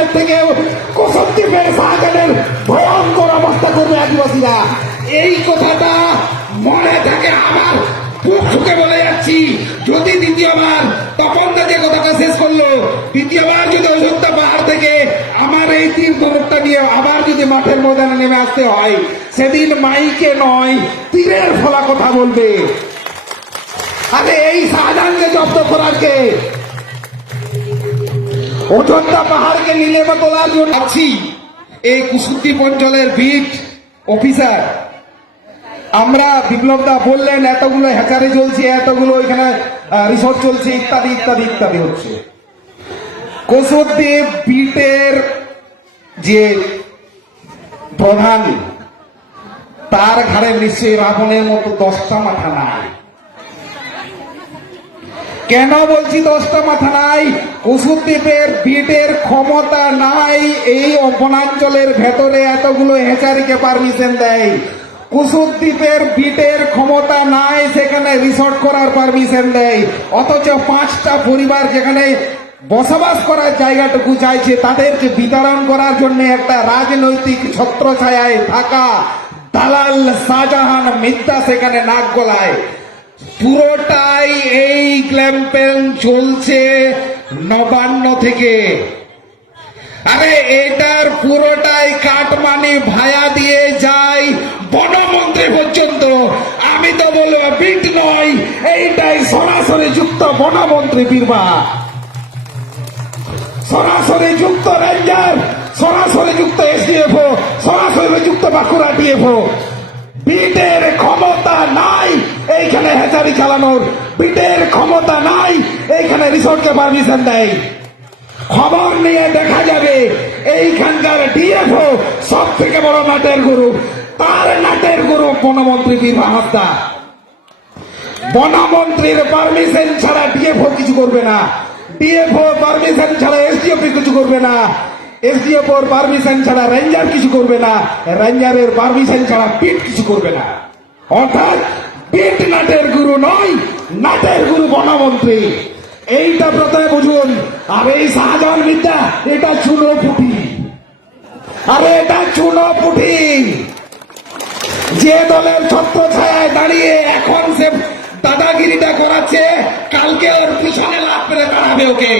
শাহজাহানের থেকে কুসুমদ্বীপের শাহজাহানের ভয়ঙ্কর অবস্থা করবে আদিবাসীরা। এই কথাটা মনে থাকে, আমার বুক ঠুকে বলে যাচ্ছি। যদি দ্বিতীয়বার তপনদা যে কথাটা শেষ করলো, দ্বিতীয়বার যদি অযোধ্যা পাহাড় থেকে আমার এই তীর ধনুকটা নিয়ে আবার যদি মাঠের ময়দানে নেমে আসতে হয়, সেদিন মাইকে নয় তীরের ফলা কথা বলবে। আরে এই শাহজাহানকে জব্দ করার কে? অযোধ্যা পাহাড়কে নীলেমা তোলার জন্য আছি। এই কুসুমদ্বীপ অঞ্চলের বিট অফিসার, আমরা বিপ্লব দা বললেন এতগুলো হ্যাচারি চলছে, এতগুলো এখানে রিসোর্ট চলছে, ইত্যাদি ইত্যাদি ইত্যাদি হচ্ছে। কুসুমদ্বীপ বিটের যে প্রধান, তার ঘাড়ে নিশ্চয়ই রাবণের মতো 10টা মাথা নাই। কেন বলছি 10টা মাথা নাই? কুসুমদ্বীপের বিটের ক্ষমতা নাই এই বনাঞ্চলের ভেতরে এতগুলো হ্যাচারিকে পারমিশন দেয়। কুসুমদ্বীপের বিটের ক্ষমতা নাই সেখানে রিসর্ট করার পারমিশন দেয়। অথচ 5টা পরিবার যেখানে বসবাস করার জায়গাটুকু চাইছে, তাদেরকে বিতরণ করার জন্য একটা রাজনৈতিক ছত্রছায়ায় থাকা দালাল শাহজাহান মিথ্যা সেখানে নাক গলায়। পুরোটাই এই ক্যাম্পেইন চলছে নবান্ন থেকে। আরে এটার পুরোটাই কাটমানি ভায়া দিয়ে যায় বনমন্ত্রী পর্যন্ত। আমি তো বলবো বিট নয়, এইটাই সরাসরি যুক্ত বনমন্ত্রী বীরবা, সরাসরি যুক্ত রেঞ্জার, সরাসরি যুক্ত এসডিএফও, সরাসরি যুক্ত বাঁকুড়া ডিএফও। বিটের ক্ষমতা নাই এইখানে হ্যাচারি চালানোর, বিটের ক্ষমতা নাই এইখানে রিসোর্টকে পারমিশন দেয়। খবর নিয়ে দেখা যাবে এইখানকার ডিএফও সব থেকে বড় নাটের গুরু, তার নাটের গুরু বনমন্ত্রী বীরবা হাঁসদা। বনমন্ত্রীর পারমিশন ছাড়া ডিএফও কিছু করবে না, ডিএফও পারমিশন ছাড়া এসডিএফ কিছু করবে না, এসডিএফ ওর পারমিশন ছাড়া রেঞ্জার কিছু করবে না, রেঞ্জারের পারমিশন ছাড়া পিট কিছু করবে না। অর্থাৎ পিট নাটের গুরু নয়, নাটের গুরু বনমন্ত্রী। এইটা প্রথমে বুঝুন। আর এই শাহজাহান বিদ্যা, এটা চুনো পুঁটি। আরে এটা চুনো পুঁটি। যে দলের ছত্রছায়ায় দাঁড়িয়ে এখন সে দাদাগিরিটা করাচ্ছে, কালকে ওর পিছনে লাভ করে দাঁড়াবে ওকে।